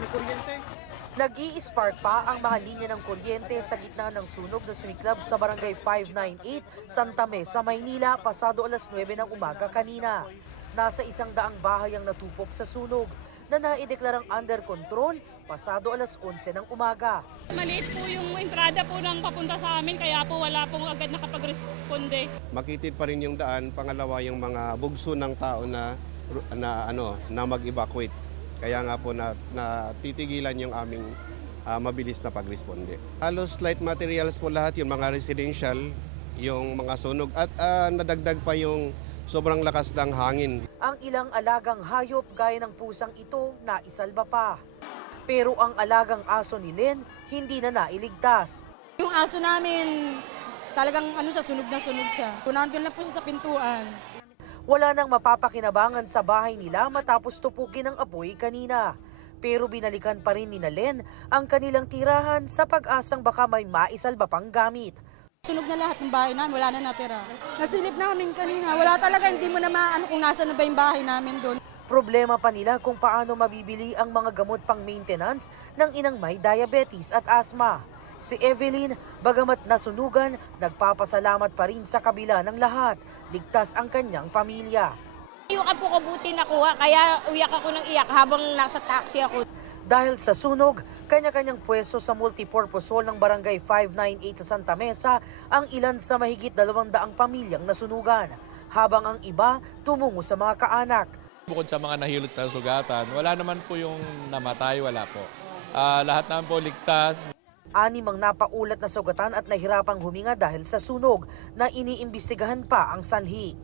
yung kuryente. Nag-i-spark pa ang mga linya ng kuryente sa gitna ng sunog na sumiklab sa Barangay 598, Santa Mesa, Maynila, pasado alas 9 ng umaga kanina. Nasa 100 bahay ang natupok sa sunog na naideklarang under control pasado alas 11 ng umaga. Maliit po yung entrada po ng papunta sa amin, kaya po wala pong agad nakapag-responde. Makitid pa rin yung daan. Pangalawa, yung mga bugso ng tao na mag-evacuate. Kaya nga po natitigilan yung aming mabilis na pag-responde. Halos light materials po lahat, yung mga residential, yung mga sunog at nadagdag pa yung sobrang lakas ng hangin. Ang ilang alagang hayop gaya ng pusang ito na isalba pa. Pero ang alagang aso ni Len hindi na nailigtas. Yung aso namin, talagang sunog na sunog siya. Nandun lang po siya sa pintuan. Wala nang mapapakinabangan sa bahay nila matapos tupukin ng apoy kanina. Pero binalikan pa rin ni Len ang kanilang tirahan sa pag-asang baka may maisalba pang gamit. Sunog na lahat ng bahay namin, wala na natira. Nasilip namin kanina, wala talaga, hindi mo na maano kung nasa na ba yung bahay namin doon. Problema pa nila kung paano mabibili ang mga gamot pang maintenance ng inang may diabetes at asthma. Si Evelyn, bagamat nasunugan, nagpapasalamat pa rin sa kabila ng lahat. Ligtas ang kanyang pamilya. Yung apo ko buti nakuha, kaya uyak ako ng iyak habang nasa taxi ako. Dahil sa sunog, kanya-kanyang pwesto sa multipurpose hall ng Barangay 598 sa Santa Mesa ang ilan sa mahigit 200 pamilyang nasunugan, habang ang iba tumungo sa mga kaanak. Bukod sa mga nahilot na sugatan, wala naman po yung namatay, wala po. Lahat naman po ligtas. 6 ang napaulat na sugatan at nahirapang huminga dahil sa sunog na iniimbestigahan pa ang sanhi.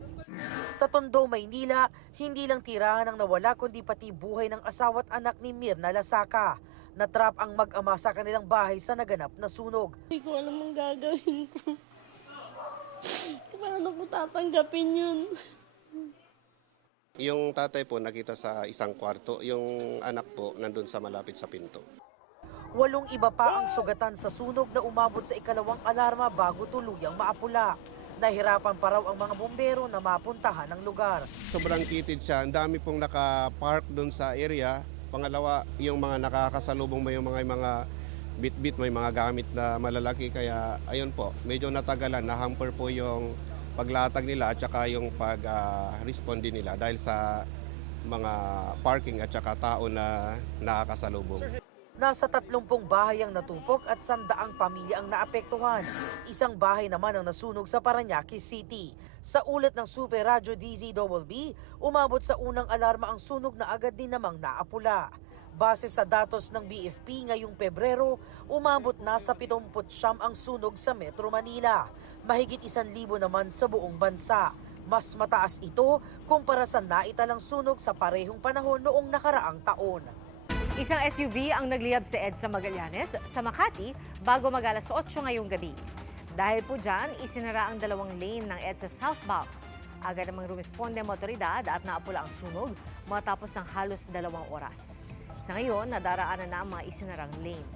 Sa Tondo, Maynila, hindi lang tirahan ang nawala kundi pati buhay ng asawa at anak ni Mirna Lasaka. Natrap ang mag-ama sa kanilang bahay sa naganap na sunog. Hindi ko alam ang gagawin ko. Paano ko tatanggapin yun? Yung tatay po nakita sa isang kwarto, yung anak po nandun sa malapit sa pinto. 8 iba pa ang sugatan sa sunog na umabot sa ikalawang alarma bago tuluyang maapula. Nahirapan pa raw ang mga bumbero na mapuntahan ang lugar. Sobrang kitid siya. Ang dami pong naka-park doon sa area. Pangalawa, yung mga nakakasalubong may mga bit-bit, may mga gamit na malalaki. Kaya ayun po, medyo natagalan, na-hamper po yung paglatag nila at saka yung pag-respond nila dahil sa mga parking at saka tao na nakakasalubong. Nasa 30 bahay ang natupok at 100 pamilya ang naapektuhan. Isang bahay naman ang nasunog sa Parañaque City. Sa ulat ng Super Radyo DZBB, umabot sa unang alarma ang sunog na agad din namang naapula. Base sa datos ng BFP ngayong Pebrero, umabot na sa 79 ang sunog sa Metro Manila. Mahigit 1,000 naman sa buong bansa. Mas mataas ito kumpara sa naitalang sunog sa parehong panahon noong nakaraang taon. Isang SUV ang nagliyab sa EDSA Magallanes sa Makati bago mag-alas 8 ngayong gabi. Dahil po dyan, isinara ang 2 lane ng EDSA southbound. Agad namang rumisponde ang motoridad at naapula ang sunog matapos ng halos 2 oras. Sa ngayon, nadaraanan na ang mga isinarang lane.